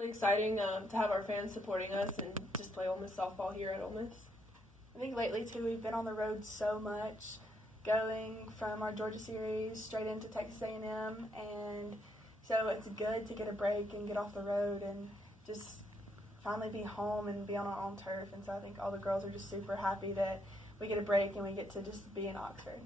Really exciting to have our fans supporting us and just play Ole Miss softball here at Ole Miss. I think lately, too, we've been on the road so much, going from our Georgia series straight into Texas A&M, and so it's good to get a break and get off the road and just finally be home and be on our own turf. And so I think all the girls are just super happy that we get a break and we get to just be in Oxford.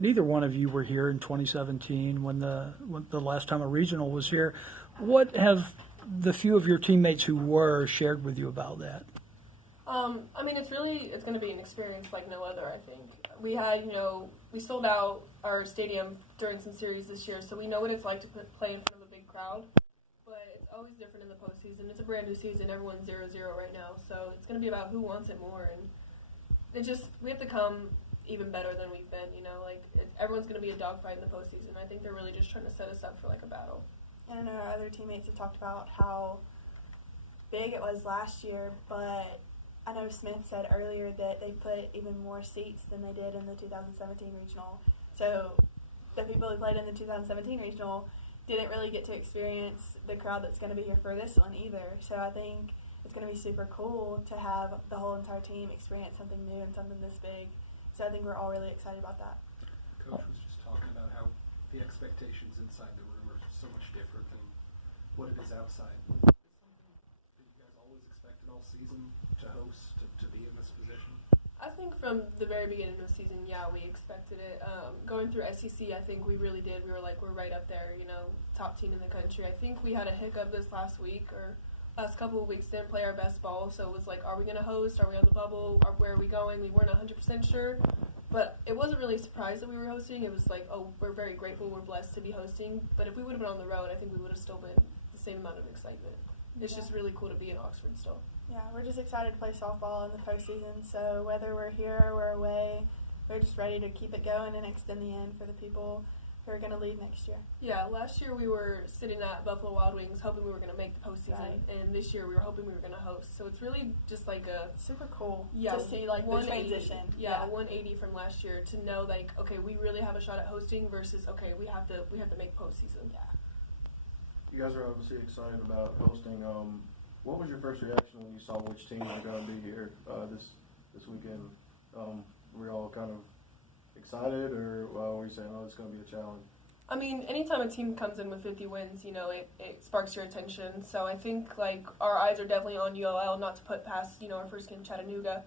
Neither one of you were here in 2017 when the last time a regional was here. What have the few of your teammates who were shared with you about that? I mean, it's going to be an experience like no other, I think. We had, we sold out our stadium during some series this year, so we know what it's like to play in front of a big crowd. But it's always different in the postseason. It's a brand new season. Everyone's 0-0 right now, so it's going to be about who wants it more. And we have to come even better than we've been, everyone's going to be a dogfight in the postseason. I think they're really just trying to set us up for like a battle. And I know our other teammates have talked about how big it was last year, but I know Smith said earlier that they put even more seats than they did in the 2017 regional. So the people who played in the 2017 regional didn't really get to experience the crowd that's going to be here for this one either. So I think it's going to be super cool to have the whole entire team experience something new and something this big. So I think we're all really excited about that. Coach was just talking about how the expectations inside the room are so much different than what it is outside. Is this something that you guys always expected all season to host, to be in this position? I think from the very beginning of the season, we expected it. Going through SEC, I think we really did. We were we're right up there, top team in the country. I think we had a hiccup this last week or last couple of weeks, didn't play our best ball. So it was are we going to host? Are we on the bubble? Where are we going? We weren't 100% sure. But it wasn't really a surprise that we were hosting. It was we're very grateful. We're blessed to be hosting. But if we would have been on the road, I think we would have still been the same amount of excitement. It's just really cool to be in Oxford still. Yeah, we're just excited to play softball in the postseason. So whether we're here or we're away, we're just ready to keep it going and extend the end for the people who are going to leave next year. Yeah, last year we were sitting at Buffalo Wild Wings hoping we were going to make the postseason. Right. And this year we were hoping we were going to host. So it's really just a super cool to see the transition. Yeah, 180 from last year to know okay, we really have a shot at hosting versus okay, we have to make postseason. Yeah. You guys are obviously excited about hosting. What was your first reaction when you saw which teams are going to be here this weekend? Were you all kind of excited, or were you saying, it's going to be a challenge? I mean, anytime a team comes in with 50 wins, it sparks your attention. So I think, our eyes are definitely on ULL, not to put past, our first game, Chattanooga.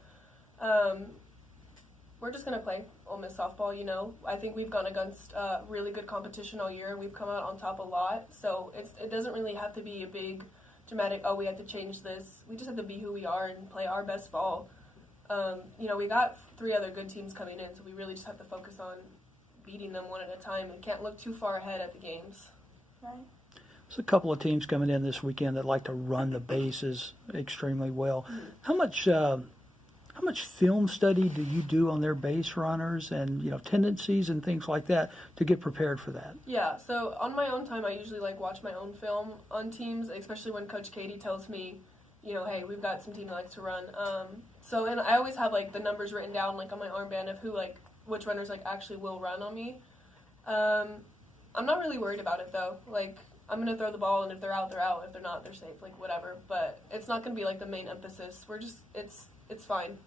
We're just going to play Ole Miss softball, I think we've gone against really good competition all year. We've come out on top a lot. So it doesn't really have to be a big, dramatic, we have to change this. We just have to be who we are and play our best ball. We got 3 other good teams coming in, so we really just have to focus on beating them one at a time and can't look too far ahead at the games. Right. There's a couple of teams coming in this weekend that like to run the bases extremely well. How much film study do you do on their base runners and tendencies and things like that to get prepared for that? Yeah, so on my own time, I usually watch my own film on teams, especially when Coach Katie tells me, hey, we've got some team that likes to run. And I always have the numbers written down on my armband of who which runners actually will run on me. I'm not really worried about it though. I'm gonna throw the ball, and if they're out, they're out. If they're not, they're safe. Whatever. But it's not gonna be the main emphasis. We're just it's fine.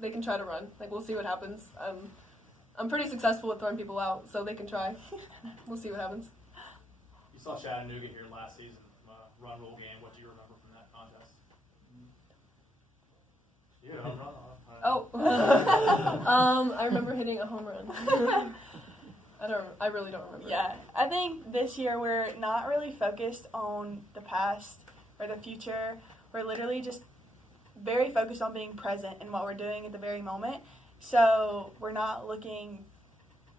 They can try to run. We'll see what happens. I'm pretty successful at throwing people out, so they can try. We'll see what happens. You saw Chattanooga here last season, run rule game. What do you remember from that contest? I remember hitting a home run. I really don't remember. Yeah, I think this year we're not really focused on the past or the future. We're literally just very focused on being present in what we're doing at the very moment. So we're not looking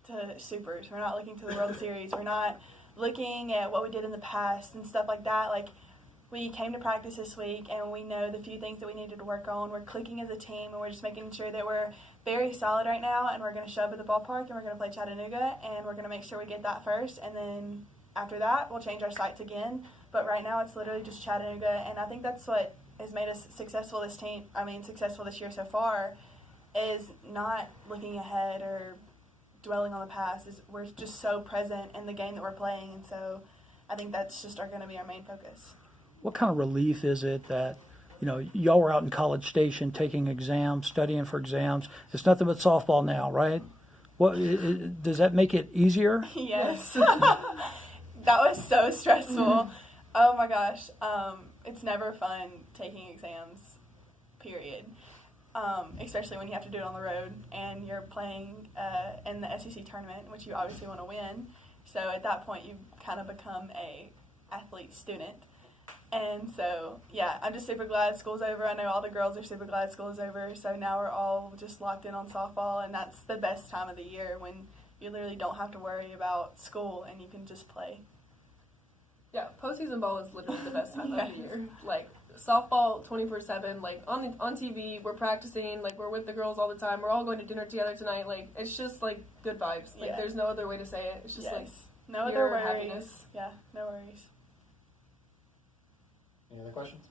to supers. We're not looking to the World Series. We're not looking at what we did in the past and stuff like that. We came to practice this week, and we know the few things that we needed to work on. We're clicking as a team, and we're just making sure that we're very solid right now, and we're going to show up at the ballpark, and we're going to play Chattanooga, and we're going to make sure we get that first, and then after that, we'll change our sights again. But right now, it's literally just Chattanooga, and I think that's what has made us successful this year so far, is not looking ahead or dwelling on the past. We're just so present in the game that we're playing, and so I think that's just going to be our main focus. what kind of relief is it that, you know, y'all were out in College Station taking exams, studying for exams. It's nothing but softball now, right? What does that make it easier? Yes. That was so stressful. Oh my gosh. It's never fun taking exams, period. Especially when you have to do it on the road and you're playing in the SEC tournament, which you obviously want to win. So at that point, you kind of become a athlete student. And so, yeah, I'm just super glad school's over. I know all the girls are super glad school is over. So now we're all just locked in on softball, and that's the best time of the year when you literally don't have to worry about school and you can just play. Yeah, postseason ball is literally the best time of the year. Like, softball 24/7, like, on TV, we're practicing, like, we're with the girls all the time. We're all going to dinner together tonight. Like, it's just, like, good vibes. Like, there's no other way to say it. It's just, like, no pure other worries. happiness. Yeah, no worries. Any other questions?